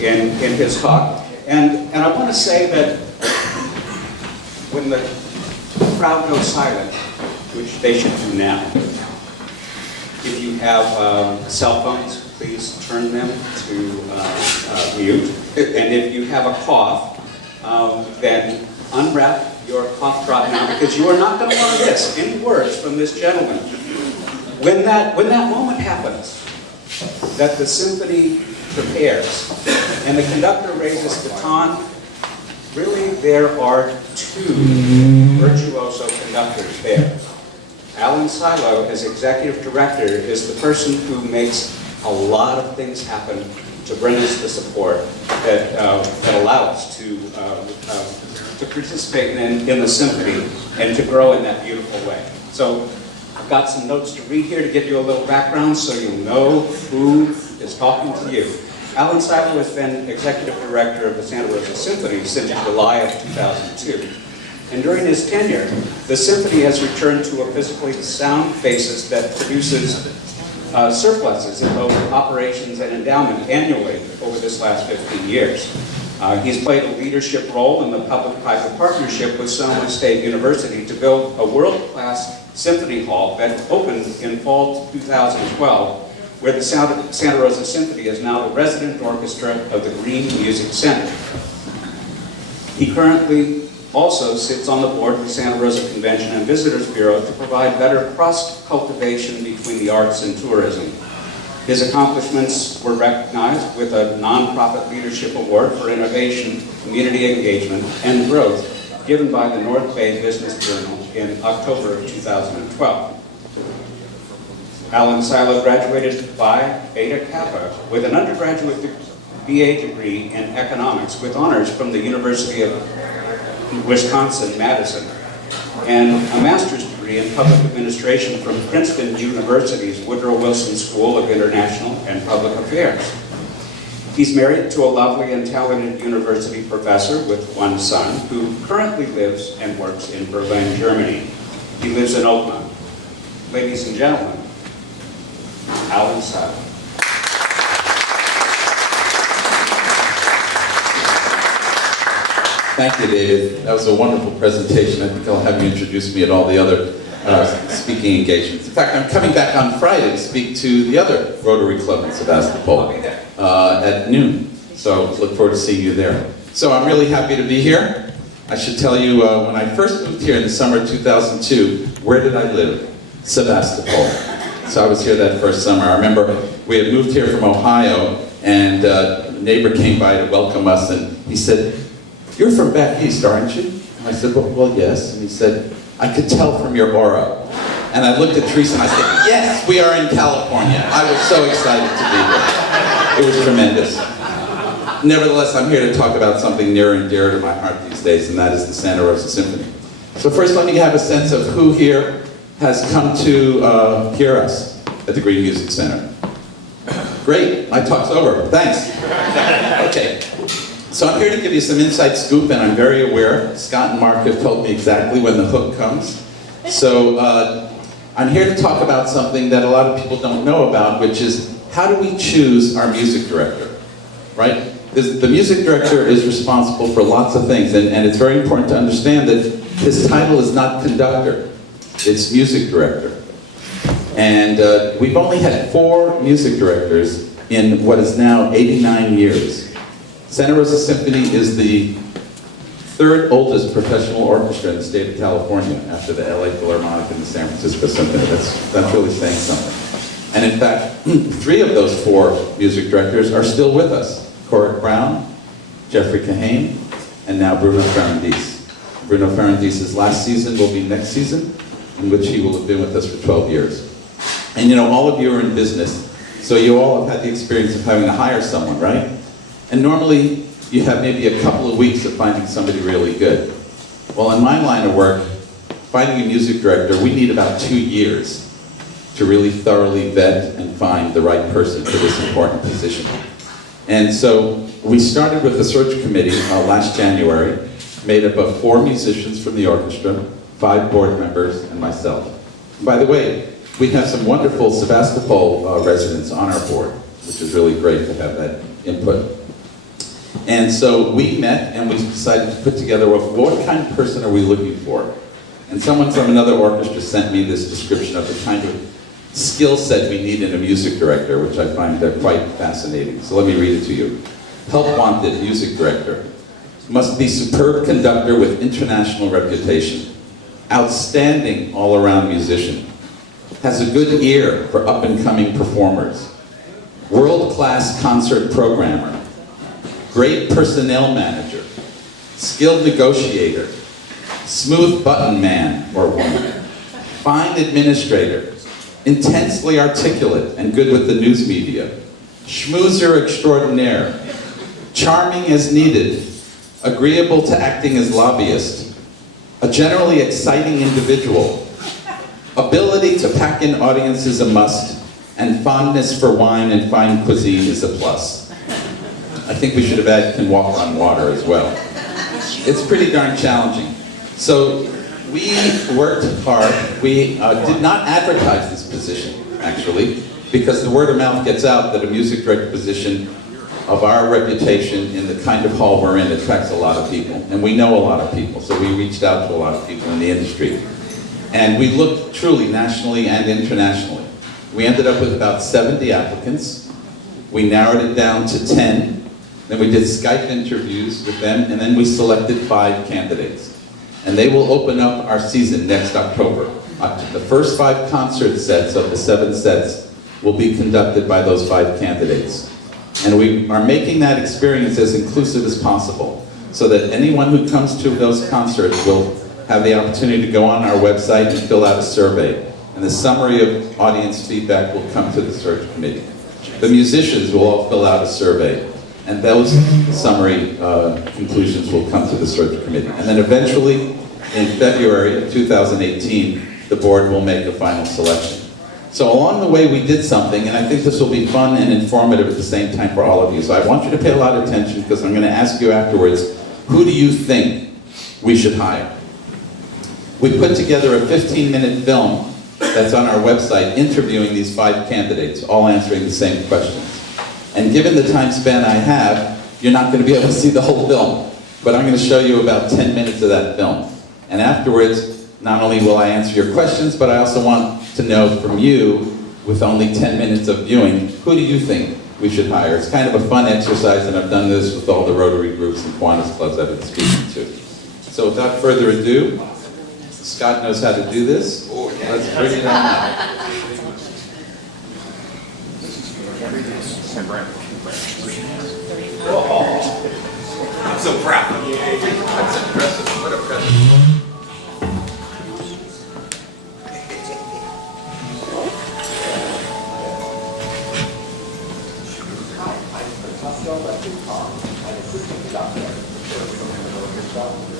in his talk. And I want to say that when the crowd goes silent, which they should do now, if you have cell phones, please turn them to mute. And if you have a cough, then unwrap your cough drop now, because you are not going to want to miss any words from this gentleman. When that moment happens, that the symphony prepares, and the conductor raises the baton, really there are two virtuoso conductors there. Alan Silo, as executive director, is the person who makes a lot of things happen to bring us the support that allow us to participate in the symphony and to grow in that beautiful way. So I've got some notes to read here to give you a little background so you'll know who is talking to you. Alan Silo has been executive director of the Santa Rosa Symphony since July of 2002. And during his tenure, the symphony has returned to a physically sound basis that produces surpluses in both operations and endowment annually over this last 15 years. He's played a leadership role in the public-private partnership with Sonoma State University to build a world-class symphony hall that opened in fall 2012, where the Santa Rosa Symphony is now the resident orchestra of the Green Music Center. He currently also sits on the board of the Santa Rosa Convention and Visitors Bureau to provide better cross-cultivation between the arts and tourism. His accomplishments were recognized with a nonprofit leadership award for innovation, community engagement, and growth given by the North Bay Business Journal in October of 2012. Alan Silo graduated Phi Beta Kappa with an undergraduate BA degree in economics with honors from the University of Wisconsin-Madison, and a master's degree in public administration from Princeton University's Woodrow Wilson School of International and Public Affairs. He's married to a lovely and talented university professor with one son who currently lives and works in Berlin, Germany. He lives in Oakland. Ladies and gentlemen, Alan Silo. Thank you, David. That was a wonderful presentation. I think I'll have you introduce me at all the other speaking engagements. In fact, I'm coming back on Friday to speak to the other Rotary Club in Sebastopol at noon. So look forward to seeing you there. So I'm really happy to be here. I should tell you, when I first moved here in the summer of 2002, where did I live? Sebastopol. So I was here that first summer. I remember we had moved here from Ohio, and a neighbor came by to welcome us, and he said, "You're from back east, aren't you?" And I said, well, yes. And he said, "I could tell from your aura." And I looked at Teresa and I said, "Yes, we are in California." I was so excited to be here. It was tremendous. Nevertheless, I'm here to talk about something near and dear to my heart these days, and that is the Santa Rosa Symphony. So first, let me have a sense of who here has come to hear us at the Green Music Center. Great, my talk's over. Thanks. Okay. So I'm here to give you some inside scoop, and I'm very aware. Scott and Mark have told me exactly when the hook comes. So I'm here to talk about something that a lot of people don't know about, which is how do we choose our music director, right? The music director is responsible for lots of things, and it's very important to understand that his title is not conductor, it's music director. And we've only had 4 music directors in what is now 89 years. Santa Rosa Symphony is the 3rd oldest professional orchestra in the state of California after the LA Philharmonic and the San Francisco Symphony. That's really saying something. And in fact, 3 of those 4 music directors are still with us. Corrick Brown, Jeffrey Kahane, and now Bruno Ferrandis. Bruno Ferrandis' last season will be next season, in which he will have been with us for 12 years. And you know, all of you are in business, so you all have had the experience of having to hire someone, right? And normally, you have maybe a couple of weeks of finding somebody really good. Well, in my line of work, finding a music director, we need about 2 years to really thoroughly vet and find the right person for this important position. And so we started with a search committee last January, made up of 4 musicians from the orchestra, 5 board members, and myself. By the way, we have some wonderful Sebastopol residents on our board, which is really great to have that input. And so we met and we decided to put together what kind of person are we looking for. And someone from another orchestra sent me this description of the kind of skill set we need in a music director, which I find quite fascinating. So let me read it to you. Help wanted music director. Must be superb conductor with international reputation. Outstanding all-around musician. Has a good ear for up-and-coming performers. World-class concert programmer. Great personnel manager. Skilled negotiator. Smooth button man or woman. Fine administrator. Intensely articulate and good with the news media. Schmoozer extraordinaire. Charming as needed. Agreeable to acting as lobbyist. A generally exciting individual. Ability to pack in audiences a must. And fondness for wine and fine cuisine is a plus. I think we should have added can walk on water as well. It's pretty darn challenging. So we worked hard. We did not advertise this position, actually, because the word of mouth gets out that a music director position of our reputation in the kind of hall we're in attracts a lot of people. And we know a lot of people, so we reached out to a lot of people in the industry. And we looked truly nationally and internationally. We ended up with about 70 applicants. We narrowed it down to 10. Then we did Skype interviews with them, and then we selected 5 candidates. And they will open up our season next October. The first 5 concert sets of the 7 sets will be conducted by those 5 candidates. And we are making that experience as inclusive as possible, so that anyone who comes to those concerts will have the opportunity to go on our website and fill out a survey. And the summary of audience feedback will come to the search committee. The musicians will all fill out a survey, and those summary conclusions will come to the search committee. And then eventually, in February of 2018, the board will make a final selection. So along the way, we did something, and I think this will be fun and informative at the same time for all of you. So I want you to pay a lot of attention, because I'm going to ask you afterwards, who do you think we should hire? We put together a 15-minute film that's on our website interviewing these 5 candidates, all answering the same questions. And given the time span I have, you're not going to be able to see the whole film, but I'm going to show you about 10 minutes of that film. And afterwards, not only will I answer your questions, but I also want to know from you, with only 10 minutes of viewing, who do you think we should hire? It's kind of a fun exercise, and I've done this with all the Rotary groups and Kiwanis clubs I've been speaking to. So without further ado, Scott knows how to do this. Let's bring it on. I'm so proud. That's impressive. What a present.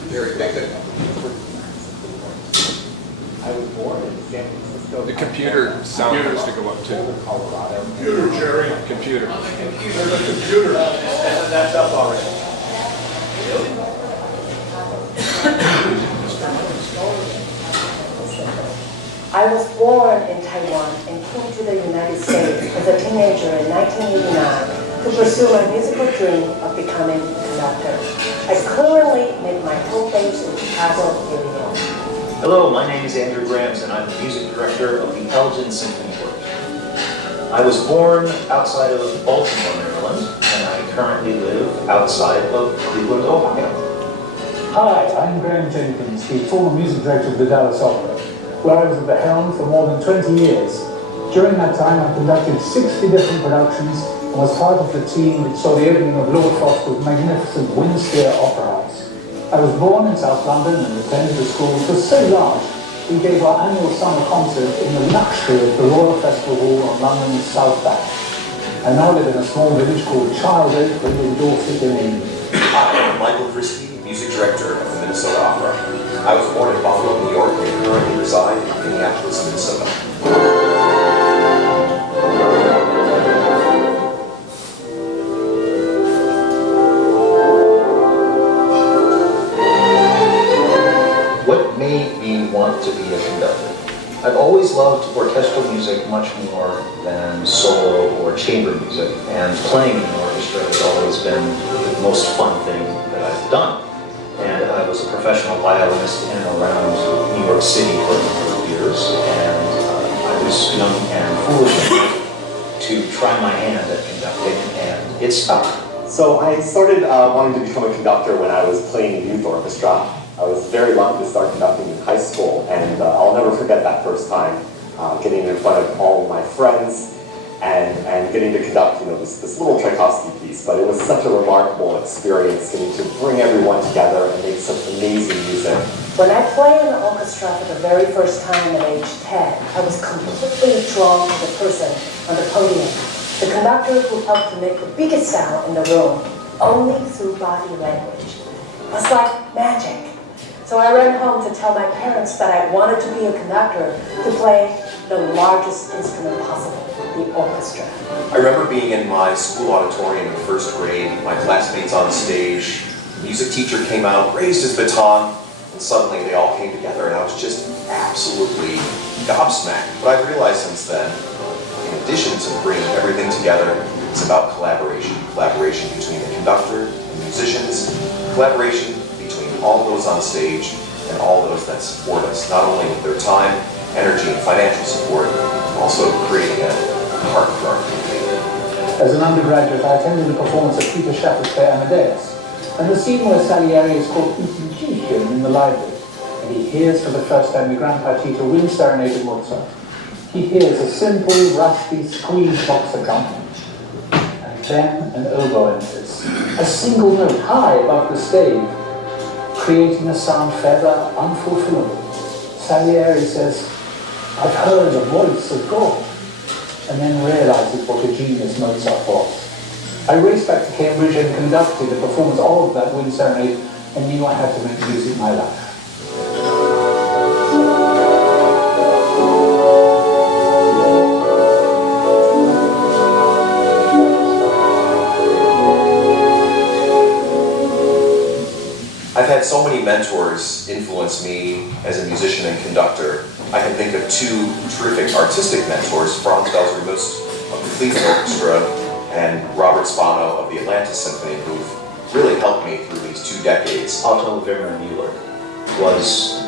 Very big. I was born in San Francisco. The computer sound has to go up too. Colorado. Computer, Jerry. Computer. Computer. That's up already. I was born in Taiwan and came to the United States as a teenager in 1989 to pursue my musical dream of becoming a conductor. I currently make my home base in Chicago, Illinois. Hello, my name is Andrew Grams, and I'm the music director of the Elgin Symphony Orchestra. I was born outside of Baltimore, Maryland, and I currently live outside of Cleveland, Ohio. Hi, I'm Graham Jenkins, the former music director of the Dallas Opera, where I was at the helm for more than 20 years. During that time, I conducted 60 different productions and was part of the team which saw the opening of Lord Foster's magnificent Windsor Opera House. I was born in South London and attended a school which was so large we gave our annual summer concert in the luxury of the Royal Festival Hall on London's South Bank. I now live in a small village called Childoak in Dorset in England. Hi, I'm Michael Christie, music director of the Minnesota Opera. I was born in Buffalo, New York, and currently reside in Minneapolis, Minnesota. What made me want to be a conductor? I've always loved orchestral music much more than solo or chamber music, and playing in an orchestra has always been the most fun thing that I've done. And I was a professional violinist in and around New York City for a number of years, and I was young and foolish enough to try my hand at conducting, and it stuck. So I started wanting to become a conductor when I was playing in youth orchestra. I was very lucky to start conducting in high school, and I'll never forget that first time, getting in front of all of my friends and getting to conduct, this little Tchaikovsky piece. But it was such a remarkable experience, getting to bring everyone together and make such amazing music. When I played in the orchestra for the very first time at age 10, I was completely drawn to the person on the podium, the conductor who helped to make the biggest sound in the room, only through body language. It was like magic. So I ran home to tell my parents that I wanted to be a conductor to play the largest instrument possible, the orchestra. I remember being in my school auditorium in first grade, my classmates on stage, the music teacher came out, raised his baton, and suddenly they all came together, and I was just absolutely gobsmacked. But I've realized since then, in addition to bringing everything together, it's about collaboration. Collaboration between the conductor and musicians, collaboration between all those on stage and all those that support us, not only with their time, energy, and financial support, but also creating a heart for our community. As an undergraduate, I attended a performance of Peter Shaffer's play Amadeus, and the scene where Salieri is called Institution in the library, and he hears for the first time the Grand Partita Wind Serenade of Mozart. He hears a simple, rusty, squeeze box accompaniment, and then an oboe enters, a single note high above the stage, creating a sound further unfulfillable. Salieri says, "I've heard the voice of God," and then realizes what a genius Mozart was. I raced back to Cambridge and conducted a performance of that Wind Serenade and knew I had to make music my life. I've had so many mentors influence me as a musician and conductor. I can think of two terrific artistic mentors, Franz Belzer-Must of the Cleveland Orchestra and Robert Spano of the Atlanta Symphony, who've really helped me through these 2 decades. Otto Werner Mueller was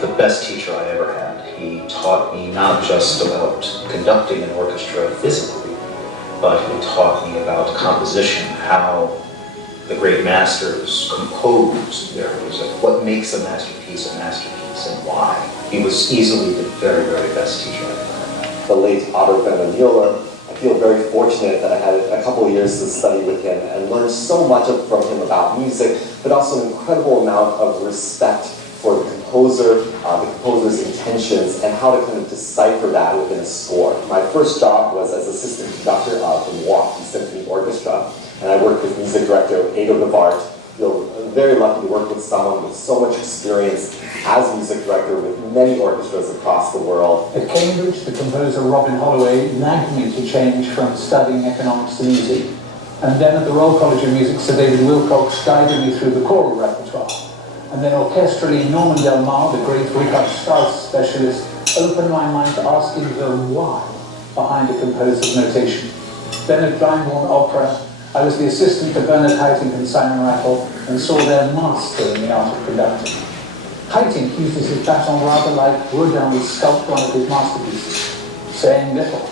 the best teacher I ever had. He taught me not just about conducting an orchestra physically, but he taught me about composition, how the great masters composed their music, what makes a masterpiece, and why. He was easily the very, very best teacher I've ever had. The late Otto Werner Mueller, I feel very fortunate that I had a couple of years to study with him and learn so much from him about music, but also an incredible amount of respect for the composer's intentions, and how to kind of decipher that within a score. My first job was as assistant conductor of the Milwaukee Symphony Orchestra, and I worked with music director Ado Devart. I'm very lucky to work with someone with so much experience as music director with many orchestras across the world. At Cambridge, the composer Robin Holloway nagged me to change from studying economics to music, and then at the Royal College of Music, Sir David Wilcox guided me through the choral repertoire. And then orchestrally, Norman Del Mar, the great Richard Strauss specialist, opened my mind to asking the why behind a composer's notation. Then at Glyndebourne Opera, I was the assistant to Bernard Haitink and Simon Rattle, and saw their master in the art of conducting. Haitink uses his baton rather like Rodin would sculpt one of his masterpieces, saying little,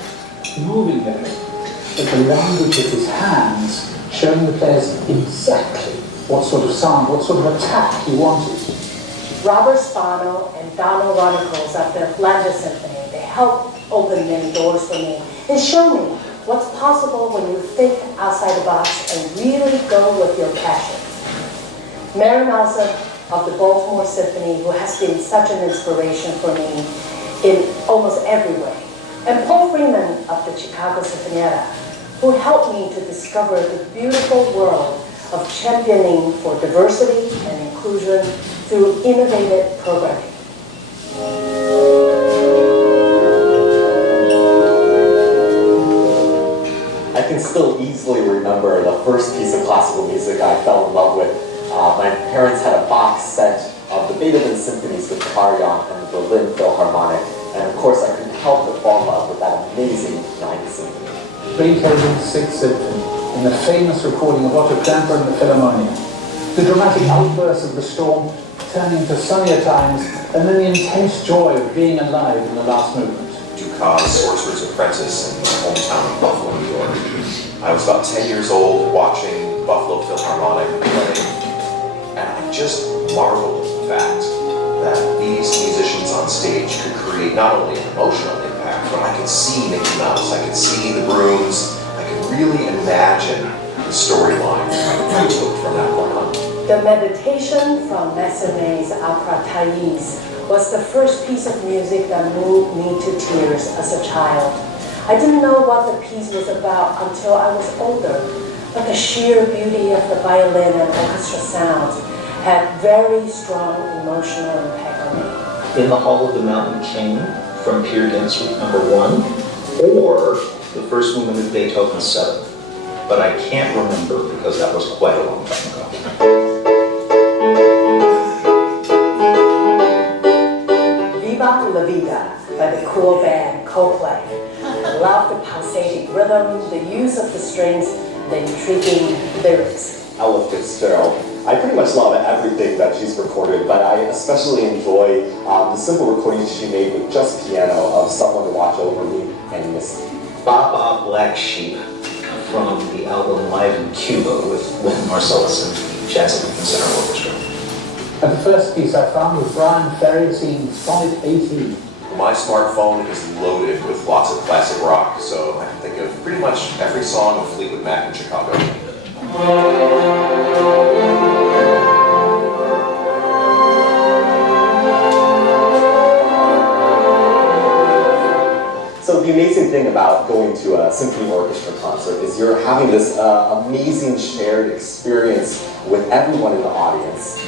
moving little, but the language of his hands showing the players exactly what sort of sound, what sort of attack he wanted. Robert Spano and Donald Ronicles at the Atlanta Symphony, they helped open many doors for me and show me what's possible when you think outside the box and really go with your passion. Mary Malsop of the Baltimore Symphony, who has been such an inspiration for me in almost every way. And Paul Freeman of the Chicago Sinfonietta, who helped me to discover the beautiful world of championing for diversity and inclusion through innovative programming. I can still easily remember the first piece of classical music I fell in love with. My parents had a box set of the Beethoven symphonies with Karajan and the Berlin Philharmonic, and of course I couldn't help but fall in love with that amazing Ninth Symphony. Beethoven's Sixth Symphony, in the famous recording of Otto Klemperer and the Philharmonia. The dramatic outburst of the storm turning to sunnier times, and then the intense joy of being alive in the last movement. Dukas, Sorcerer's Apprentice in my hometown of Buffalo, New York. I was about 10 years old watching Buffalo Philharmonic play, and I just marveled at the fact that these musicians on stage could create not only an emotional impact, but I could see Mickey Mouse, I could see the brooms, I could really imagine the storyline I took from that point on. The meditation from Massenet's opera Thais was the first piece of music that moved me to tears as a child. I didn't know what the piece was about until I was older, but the sheer beauty of the violin and orchestra sounds had very strong emotional impact on me. In the Hall of the Mountain King from Peer Gynt Suite No. 1, or the first movement of Beethoven 7. But I can't remember because that was quite a long time ago. Viva La Vida by the cool band Coldplay. I love the pulsating rhythm, the use of the strings, the intriguing lyrics. Ella Fitzgerald. I pretty much love everything that she's recorded, but I especially enjoy the simple recordings she made with just piano of Someone to Watch Over Me and Miss Me. Baba Black Sheep from the album Live in Cuba with Marcellus and the Jazz Center Orchestra. And the first piece I found was Brian Ferry singing Sonnet 18. My smartphone is loaded with lots of classic rock, so I can think of pretty much every song of Fleetwood Mac in Chicago. So the amazing thing about going to a symphony orchestra concert is you're having this amazing shared experience with everyone in the audience,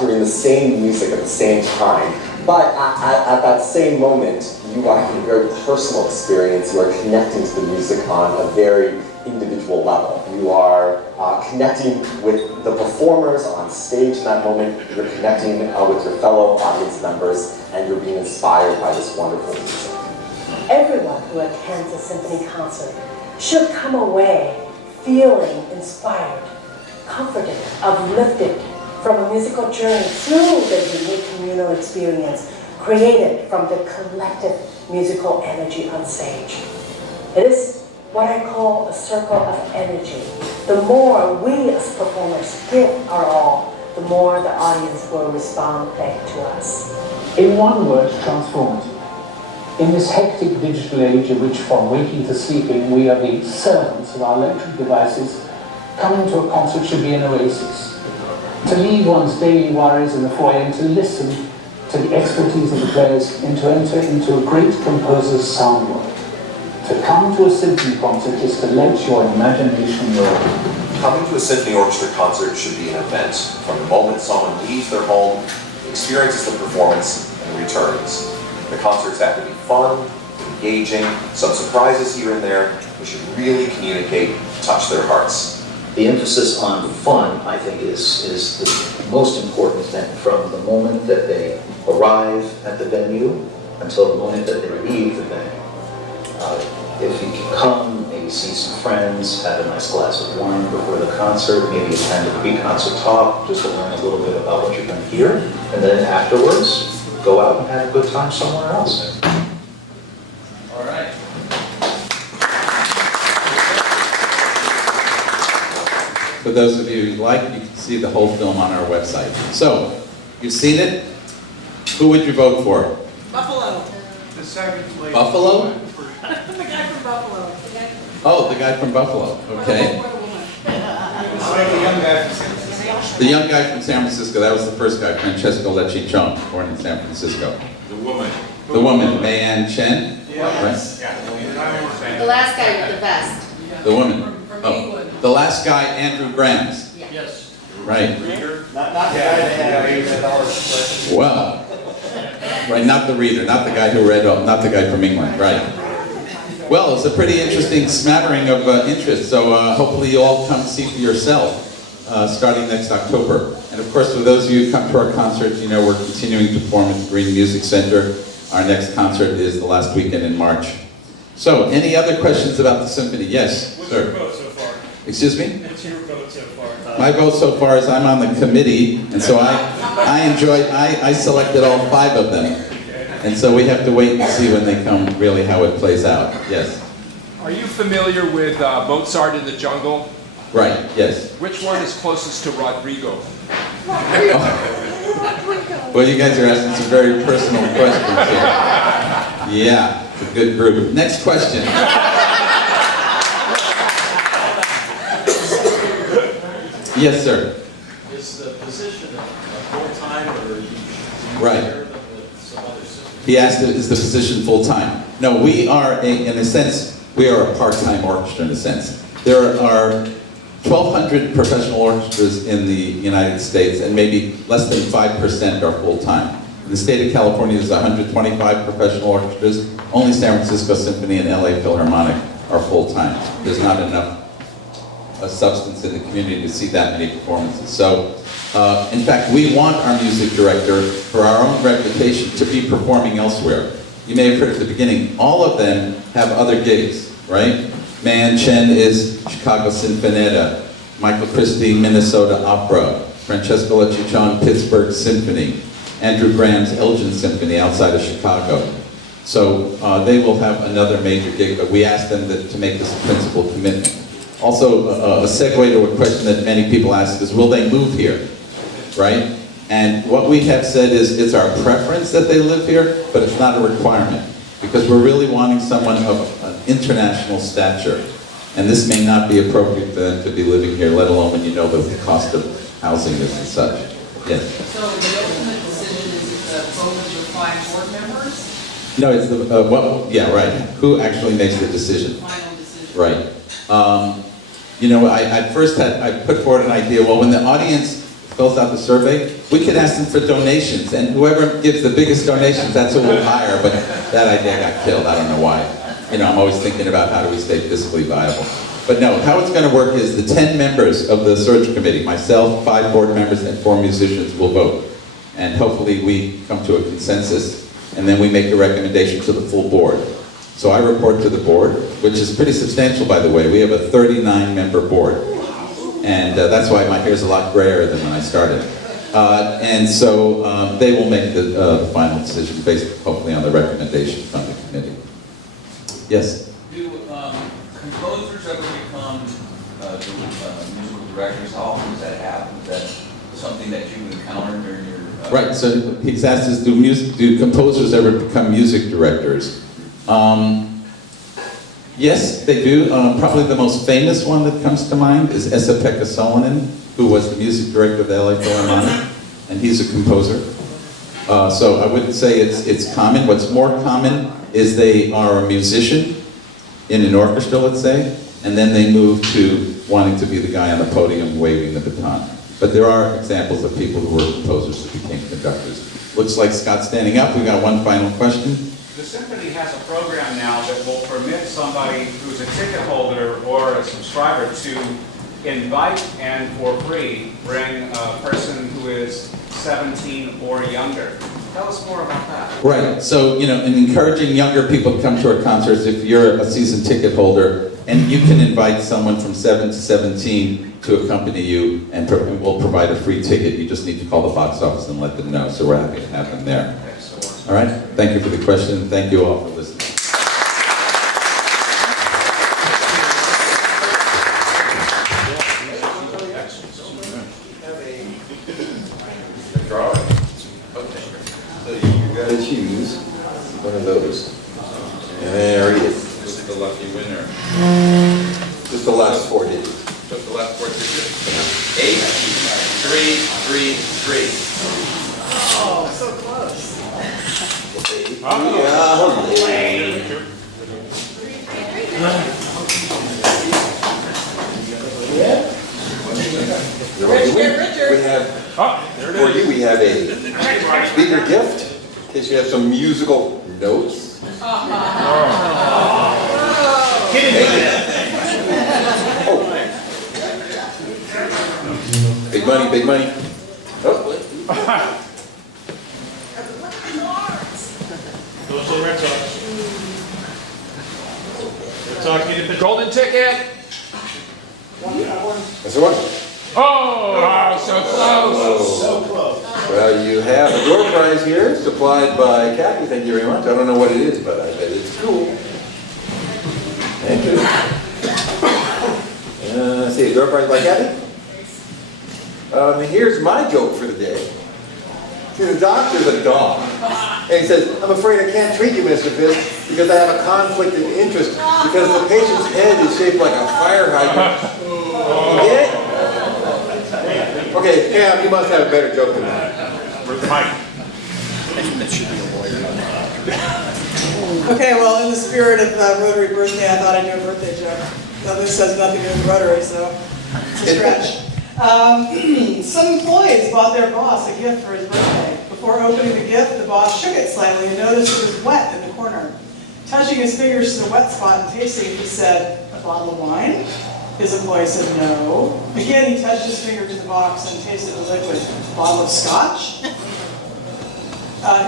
hearing the same music at the same time. But at that same moment, you are having a very personal experience. You are connecting to the music on a very individual level. You are connecting with the performers on stage in that moment. You're connecting with your fellow audience members, and you're being inspired by this wonderful music. Everyone who attends a symphony concert should come away feeling inspired, comforted, uplifted from a musical journey through the unique communal experience created from the collective musical energy on stage. It is what I call a circle of energy. The more we as performers give our all, the more the audience will respond back to us. In one word, transformative. In this hectic digital age in which from waking to sleeping we are the servants of our electric devices, coming to a concert should be an oasis. To leave one's daily worries in the foyer and to listen to the expertise of the players and to enter into a great composer's sound world. To come to a symphony concert is to let your imagination roll. Coming to a symphony orchestra concert should be an event. From the moment someone leaves their home, experiences the performance, and returns. The concerts have to be fun, engaging, some surprises here and there, which should really communicate, touch their hearts. The emphasis on fun, I think, is the most important thing from the moment that they arrive at the venue until the moment that they leave the venue. If you can come, maybe see some friends, have a nice glass of wine before the concert, maybe attend a pre-concert talk, just to learn a little bit about what you're going to hear, and then afterwards, go out and have a good time somewhere else. All right. For those of you who like, you can see the whole film on our website. So, you've seen it? Who would you vote for? Buffalo. The second place. Buffalo? The guy from Buffalo. Oh, the guy from Buffalo. Okay. It's like the young guy from San Francisco. The young guy from San Francisco, that was the first guy, Francesco Leccichon, born in San Francisco. The woman. The woman, Mayan Chen? Yes. Right? The last guy with the vest. The woman. From Oh, England. the last guy, Andrew Grams. Yes. Right. Not the guy that had $8 Well, right, not the reader, not the guy who read, not the guy from England, right. Well, it's a pretty interesting smattering of interest, so hopefully you all come see for yourself, starting next October. And of course, for those of you who come to our concert, you know we're continuing to perform at the Green Music Center. Our next concert is the last weekend in March. So, any other questions about the symphony? Yes, What's sir. your vote so far? Excuse me? What's your vote so far? My vote so far is I'm on the committee, and so I selected all 5 of them. And so we have to wait and see when they come, really how it plays out. Yes. Are you familiar with Mozart in the Jungle? Right, yes. Which one is closest to Rodrigo? Well, you guys are asking some very personal questions here. Yeah, it's a good group. Next question. Yes, sir. Is the position full-time or you Right. share them with some other system? He asked, is the position full-time? No, we are, in a sense, we are a part-time orchestra in a sense. There are 1,200 professional orchestras in the United States, and maybe less than 5% are full-time. In the state of California, there's 125 professional orchestras. Only San Francisco Symphony and LA Philharmonic are full-time. There's not enough substance in the community to see that many performances. So, in fact, we want our music director, for our own reputation, to be performing elsewhere. You may have heard at the beginning, all of them have other gigs, right? Man Chen is Chicago Sinfonetta, Michael Christie, Minnesota Opera, Francesco Leccichon, Pittsburgh Symphony, Andrew Graham's Elgin Symphony outside of Chicago. So they will have another major gig, but we asked them to make this a principal commitment. Also, a segue to a question that many people ask is, will they move here, right? And what we have said is, it's our preference that they live here, but it's not a requirement, because we're really wanting someone of an international stature. And this may not be appropriate for them to be living here, let alone when you know what the cost of housing is and such. Yes? So the ultimate decision is the vote of your 5 board members? No, it's the, yeah, right. Who actually makes the decision? Final decision. Right. You know, I put forward an idea, well, when the audience fills out the survey, we could ask them for donations, and whoever gives the biggest donations, that's who we'll hire, but that idea got killed, I don't know why. You know, I'm always thinking about how do we stay fiscally viable. But no, how it's going to work is the 10 members of the search committee, myself, 5 board members, and 4 musicians will vote. And hopefully we come to a consensus, and then we make a recommendation to the full board. So I report to the board, which is pretty substantial, by the way. We have a 39-member board. And that's why my hair's a lot grayer than when I started. And so they will make the final decision based, hopefully, on the recommendation from the committee. Yes? Do composers ever become musical directors? How often does that happen? Is that something that you encountered during your... Right, so he's asked us, do composers ever become music directors? Yes, they do. Probably the most famous one that comes to mind is Esa-Pekka Salonen, who was the music director of the LA Philharmonic, and he's a composer. So I wouldn't say it's common. What's more common is they are a musician in an orchestra, let's say, and then they move to wanting to be the guy on the podium waving the baton. But there are examples of people who were composers who became conductors. Looks like Scott's standing up. We got one final question. The symphony has a program now that will permit somebody who's a ticket holder or a subscriber to invite and for free bring a person who is 17 or younger. Tell us more about that. Right, so, you know, in encouraging younger people to come to our concerts, if you're a season ticket holder, and you can invite someone from 7 to 17 to accompany you, and we'll provide a free ticket. You just need to call the box office and let them know, so we're happy to have them there. All right, thank you for the question. Thank you all for listening. Gotta choose one of those. And there he is. This is the lucky winner. Just the last 4 digits. Just the last 4 digits. 8, 3, 3, 3. Oh, so close. We have, for you, we have a speaker gift, in case you have some musical notes. Big money, big money. Oh. Goes to the Red Sox. Red Sox need a pitcher. Golden ticket! That's the one. Oh, so close. So close. Well, you have a door prize here, supplied by Kathy, thank you very much. I don't know what it is, but I bet it's cool. Thank you. Let's see, a door prize by Kathy? Here's my joke for the day. See, the doctor's a dog. And he says, I'm afraid I can't treat you, Mr. Fisk, because I have a conflict of interest, because the patient's head is shaped like a fire hydrant. You get it? Okay, Cam, you must have a better joke than that. Where's the mic? Okay, well, in the spirit of Rotary birthday, I thought I'd do a birthday joke. Now, this has nothing to do with Rotary, so it's a stretch. Some employees bought their boss a gift for his birthday. Before opening the gift, the boss shook it slightly and noticed it was wet in the corner. Touching his fingers to the wet spot and tasting, he said, "A bottle of wine?" His employee said, "No." Again, he touched his finger to the box and tasted the liquid. "A bottle of scotch?"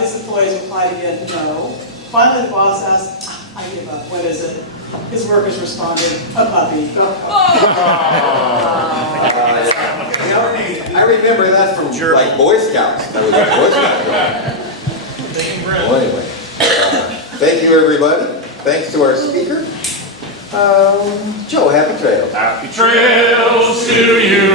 His employees replied again, "No." Finally, the boss asked, "I give up. What is it?" His workers responded, "A puppy." I remember that from like Boy Scouts. That was a Boy Scout. Well, anyway, thank you, everybody. Thanks to our speaker. Joe, happy trails. Happy trails to you.